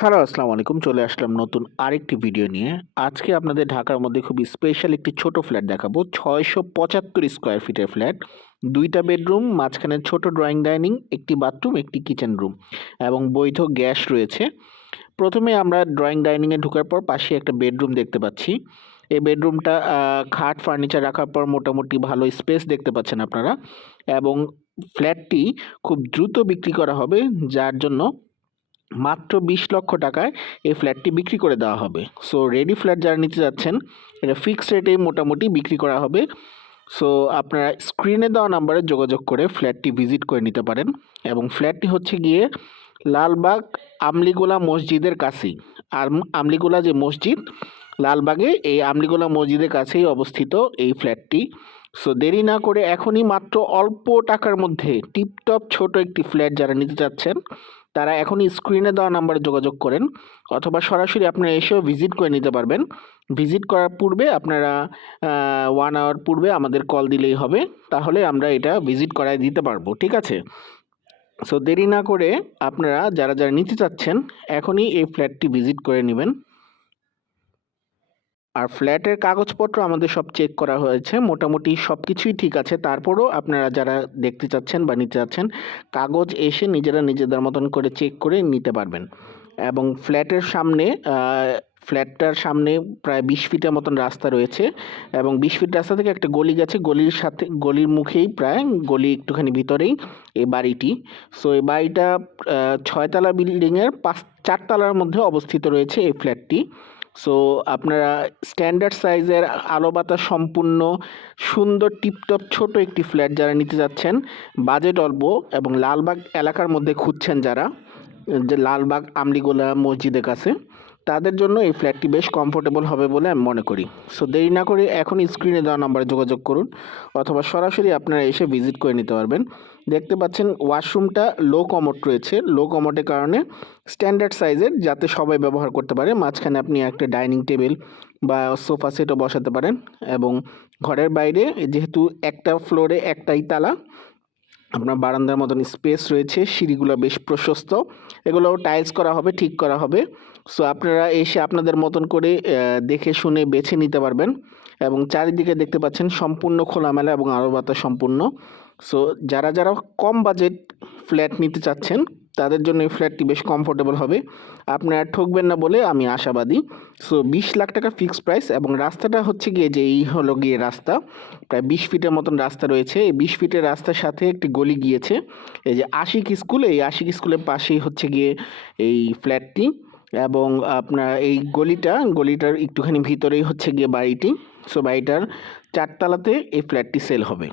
Hello আসসালামু আলাইকুম। চলে আসলাম নতুন আরেকটি ভিডিও নিয়ে। আজকে আপনাদের ঢাকার মধ্যে খুবই স্পেশাল একটি ছোট ফ্ল্যাট দেখাবো। ছয়শো পঁচাত্তর স্কোয়ার ফিটের ফ্ল্যাট দুইটা বেডরুম মাঝখানে ছোট ড্রয়িং ডাইনিং একটি বাথরুম একটি কিচেন রুম এবং বৈধ গ্যাস রয়েছে। প্রথমে আমরা ড্রয়িং ডাইনিংয়ে ঢোকার পর পাশে একটা বেডরুম দেখতে পাচ্ছি। এই বেডরুমটা খাট ফার্নিচার রাখার পর মোটামুটি ভালো স্পেস দেখতে পাচ্ছেন আপনারা এবং ফ্ল্যাটটি খুব দ্রুত বিক্রি করা হবে, যার জন্য মাত্র বিশ লক্ষ টাকায় এই ফ্ল্যাটটি বিক্রি করে দেওয়া হবে। সো রেডি ফ্ল্যাট যারা নিতে যাচ্ছেন, এটা ফিক্সড রেটেই মোটামুটি বিক্রি করা হবে। সো আপনারা স্ক্রিনে দেওয়া নাম্বারে যোগাযোগ করে ফ্ল্যাটটি ভিজিট করে নিতে পারেন এবং ফ্ল্যাটটি হচ্ছে গিয়ে লালবাগ আমলিগোলা মসজিদের কাছেই। আর আমলিগোলা যে মসজিদ, লালবাগে এই আমলিগোলা মসজিদের কাছেই অবস্থিত এই ফ্ল্যাটটি সো দেরি না করে এখনই মাত্র অল্প টাকার মধ্যে টিপটপ ছোট একটি ফ্ল্যাট যারা নিতে চাচ্ছেন তারা এখনই স্ক্রিনে দেওয়া নাম্বারে যোগাযোগ করেন অথবা সরাসরি আপনারা এসেও ভিজিট করে নিতে পারবেন। ভিজিট করার পূর্বে আপনারা ওয়ান আওয়ার পূর্বে আমাদের কল দিলেই হবে। তাহলে আমরা এটা ভিজিট করায় দিতে পারব, ঠিক আছে? সো দেরি না করে আপনারা যারা যারা নিতে চাচ্ছেন, এখনই এই ফ্ল্যাটটি ভিজিট করে নেবেন। আর ফ্ল্যাটের কাগজপত্র আমাদের সব চেক করা হয়েছে। মোটামুটি সব কিছুই ঠিক আছে। তারপরও আপনারা যারা দেখতে চাচ্ছেন বা নিতে চাচ্ছেন, কাগজ এসে নিজেরা নিজেদের মতন করে চেক করে নিতে পারবেন। এবং ফ্ল্যাটের সামনে ফ্ল্যাটটার সামনে প্রায় বিশ ফিটের মতন রাস্তা রয়েছে এবং বিশ ফিট রাস্তা থেকে একটা গলি গেছে। গলির সাথে, গলির মুখেই প্রায় গলি একটুখানি ভিতরেই এই বাড়িটি। সো এই বাড়িটা ছয়তলা বিল্ডিংয়ের পাঁচ, চারতলার মধ্যে অবস্থিত রয়েছে এই ফ্ল্যাটটি। সো আপনারা স্ট্যান্ডার্ড সাইজের আলো বাতাস সম্পূর্ণ সুন্দর টিপটপ ছোট একটি ফ্ল্যাট যারা নিতে যাচ্ছেন বাজেট অল্প এবং লালবাগ এলাকার মধ্যে খুঁজছেন যারা, যে লালবাগ আমলিগোলা মসজিদের কাছে তাদের জন্য এই ফ্ল্যাটটি বেশ কমফোর্টেবল হবে বলে আমি মনে করি। সো দেরি না করে এখন স্ক্রিনে দেওয়া নাম্বারে যোগাযোগ করুন, অথবা সরাসরি আপনারা এসে ভিজিট করে নিতে পারবেন। দেখতে পাচ্ছেন ওয়াশরুমটা লো কমোট রয়েছে। লো কমোটের কারণে স্ট্যান্ডার্ড সাইজের যাতে সবাই ব্যবহার করতে পারে। মাঝখানে আপনি একটা ডাইনিং টেবিল বা সোফা সেটও বসাতে পারেন এবং ঘরের বাইরে যেহেতু একটা ফ্লোরে একটাই তালা আপনার বারান্দার মতন স্পেস রয়েছে, সিঁড়িগুলো বেশ প্রশস্ত। এগুলো টাইলস করা হবে, ঠিক করা হবে। সো আপনারা এসে আপনাদের মতন করে দেখে শুনে বেছে নিতে পারবেন। এবং চারিদিকে দেখতে পাচ্ছেন সম্পূর্ণ খোলামেলা এবং আরও বাতা সম্পূর্ণ। সো যারা যারা কম বাজেট ফ্ল্যাট নিতে চাচ্ছেন তাদের জন্য এই ফ্ল্যাটটি বেশ কমফোর্টেবল হবে। আপনারা ঠকবেন না বলে আমি আশাবাদী। সো বিশ লাখ টাকা ফিক্সড প্রাইস এবং রাস্তাটা হচ্ছে গিয়ে যে এই হলো গিয়ে রাস্তা। প্রায় বিশ ফিটের মতন রাস্তা রয়েছে। এই বিশ ফিটের রাস্তার সাথে একটি গলি গিয়েছে। এই যে আশিক স্কুল, এই আশিক স্কুলের পাশেই হচ্ছে গিয়ে এই ফ্ল্যাটটি এবং আপনার এই গলিটা, গলিটার একটুখানি ভিতরেই হচ্ছে গিয়ে বাড়িটি। সো বাড়িটার চারতলাতে এই ফ্ল্যাটটি সেল হবে।